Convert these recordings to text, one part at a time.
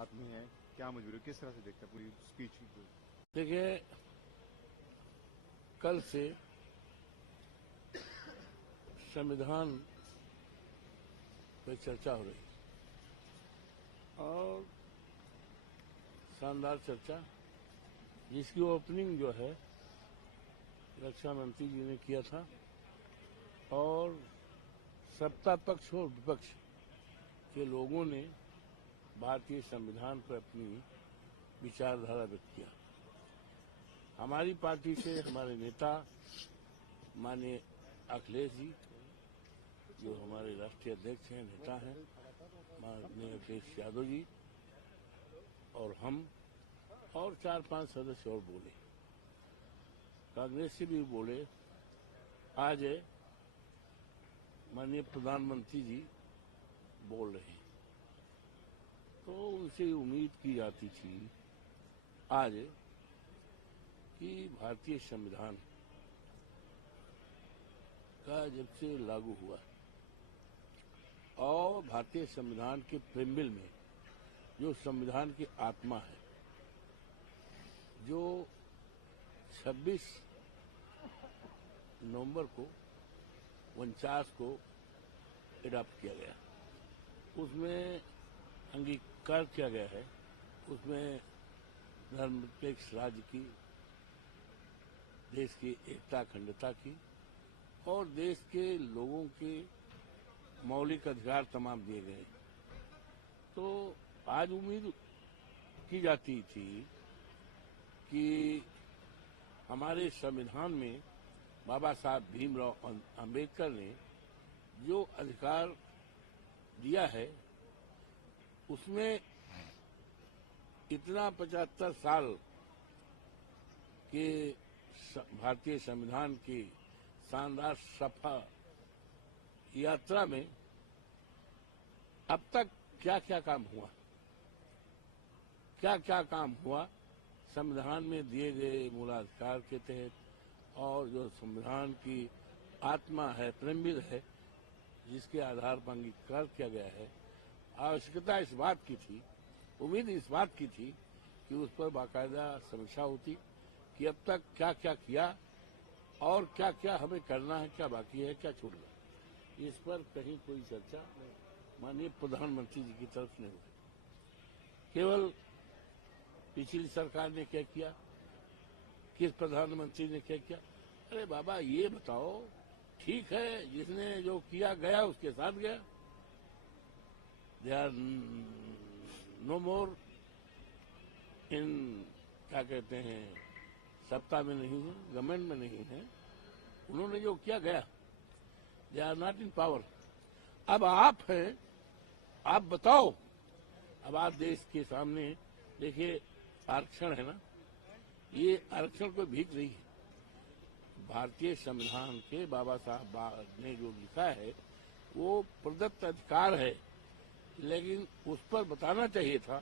बात में है, क्या मजबूरी, किस तरह से देखते हैं पूरी स्पीच को? देखिए, कल से संविधान पे चर्चा हो रही और शानदार चर्चा, जिसकी ओपनिंग जो है रक्षा मंत्री जी ने किया था और सत्ता पक्ष और विपक्ष के लोगों ने भारतीय संविधान पर अपनी विचारधारा व्यक्त किया। हमारी पार्टी से हमारे नेता माननीय अखिलेश जी, जो हमारे राष्ट्रीय अध्यक्ष हैं, नेता हैं, माननीय अखिलेश यादव जी और हम और 4-5 सदस्य और बोले। कांग्रेस से भी बोले। आज माननीय प्रधानमंत्री जी बोल रहे हैं, तो उनसे उम्मीद की जाती थी आज कि भारतीय संविधान का जब से लागू हुआ और भारतीय संविधान के प्रेम्बिल में जो संविधान की आत्मा है, जो 26 नवंबर को 49 को एडॉप्ट किया गया, उसमें अंगीकार किया गया है। उसमें धर्मनिरपेक्ष राज्य की, देश की एकता अखंडता की और देश के लोगों के मौलिक अधिकार तमाम दिए गए। तो आज उम्मीद की जाती थी कि हमारे संविधान में बाबा साहब भीमराव अंबेडकर ने जो अधिकार दिया है, उसमें इतना 75 साल के भारतीय संविधान की शानदार सफल यात्रा में अब तक क्या क्या काम हुआ, क्या क्या काम हुआ संविधान में दिए गए मूलाधिकार के तहत, और जो संविधान की आत्मा है, प्रेम्बिल है, जिसके आधार पर अंगीकार किया गया है। आवश्यकता इस बात की थी, उम्मीद इस बात की थी कि उस पर बाकायदा समीक्षा होती कि अब तक क्या क्या किया और क्या क्या हमें करना है, क्या बाकी है, क्या छूट गया। इस पर कहीं कोई चर्चा माननीय प्रधानमंत्री जी की तरफ से नहीं हुई। केवल पिछली सरकार ने क्या किया, किस प्रधानमंत्री ने क्या किया। अरे बाबा, ये बताओ, ठीक है, जिसने जो किया गया उसके साथ गया। दे आर नो मोर इन, क्या कहते हैं, सत्ता में नहीं है, गवर्नमेंट में नहीं है, उन्होंने जो किया गया। They are not in power. अब आप हैं, आप बताओ। अब आप देश के सामने देखिए, आरक्षण है ना, ये आरक्षण कोई भीख नहीं है। भारतीय संविधान के बाबा साहब ने जो लिखा है वो प्रदत्त अधिकार है, लेकिन उस पर बताना चाहिए था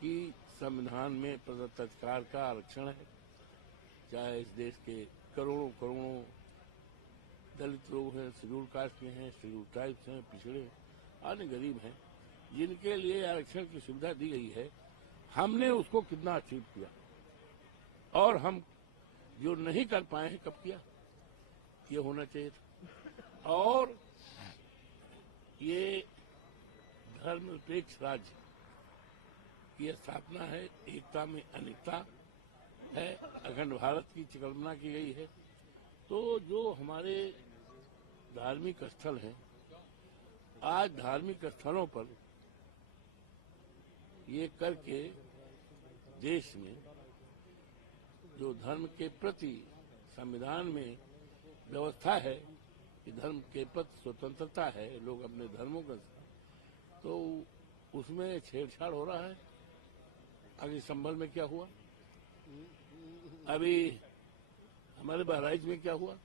कि संविधान में प्रदत्त अधिकार का आरक्षण है। चाहे इस देश के करोड़ों करोड़ों दलित लोग हैं, शेड्यूल कास्ट के हैं, शेड्यूल ट्राइब्स हैं, पिछड़े अन्य गरीब हैं, जिनके लिए आरक्षण की सुविधा दी गई है, हमने उसको कितना अचीव किया और हम जो नहीं कर पाए हैं कब किया, ये होना चाहिए था। और ये धर्मनिरपेक्ष राज्य की स्थापना है, एकता में अनेकता है, अखंड भारत की कल्पना की गई है। तो जो हमारे धार्मिक स्थल हैं, आज धार्मिक स्थलों पर ये करके देश में जो धर्म के प्रति संविधान में व्यवस्था है कि धर्म के प्रति स्वतंत्रता है, लोग अपने धर्मों का, तो उसमें छेड़छाड़ हो रहा है। आगे संभल में क्या हुआ, अभी हमारे बहराइच में क्या हुआ,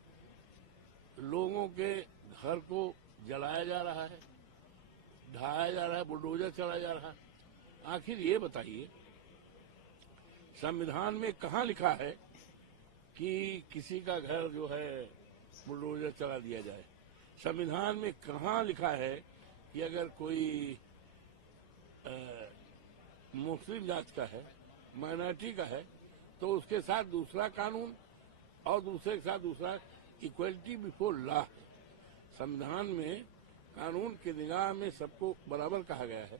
लोगों के घर को जलाया जा रहा है, ढाया जा रहा है, बुलडोजर चलाया जा रहा है। आखिर ये बताइए, संविधान में कहाँ लिखा है कि किसी का घर जो है बुलडोजर चला दिया जाए? संविधान में कहाँ लिखा है कि अगर कोई मुस्लिम जात का है, माइनॉरिटी का है, तो उसके साथ दूसरा कानून और दूसरे के साथ दूसरा, इक्वलिटी बिफोर लॉ। संविधान में कानून की निगाह में सबको बराबर कहा गया है।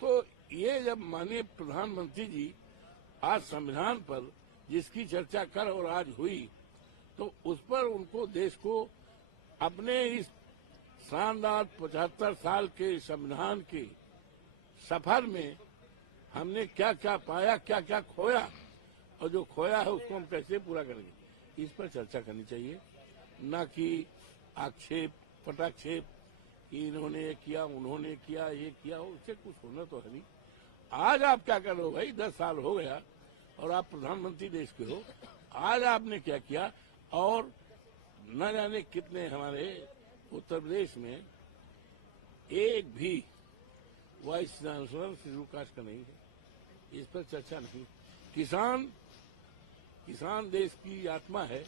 तो ये जब माननीय प्रधानमंत्री जी आज संविधान पर जिसकी चर्चा कर और आज हुई, तो उस पर उनको देश को अपने इस शानदार 75 साल के संविधान के सफर में हमने क्या क्या पाया, क्या क्या खोया, और जो खोया है उसको हम कैसे पूरा करेंगे, इस पर चर्चा करनी चाहिए। न कि आक्षेप पटाक्षेप कि इन्होंने ये किया, उन्होंने किया, ये किया, उससे कुछ होना तो है नहीं। आज आप क्या कर रहे हो भाई, 10 साल हो गया और आप प्रधानमंत्री देश के हो। आज आपने क्या किया, और न जाने कितने हमारे उत्तर प्रदेश में एक भी वाइस चांसलर शेड्यूल कास्ट का नहीं है। इस पर चर्चा नहीं। किसान देश की आत्मा है,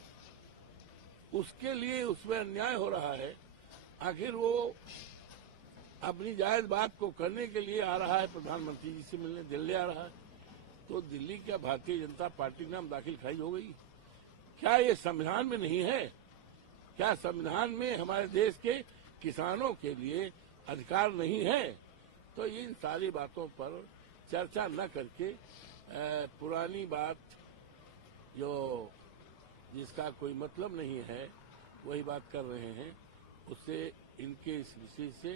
उसके लिए उसमें अन्याय हो रहा है। आखिर वो अपनी जायज बात को करने के लिए आ रहा है, प्रधानमंत्री जी से मिलने दिल्ली आ रहा है। तो दिल्ली क्या भारतीय जनता पार्टी के नाम दाखिल खाई हो गई? क्या ये संविधान में नहीं है? क्या संविधान में हमारे देश के किसानों के लिए अधिकार नहीं है? तो इन सारी बातों पर चर्चा न करके पुरानी बात जो जिसका कोई मतलब नहीं है वही बात कर रहे हैं, उससे इनके इस विषय से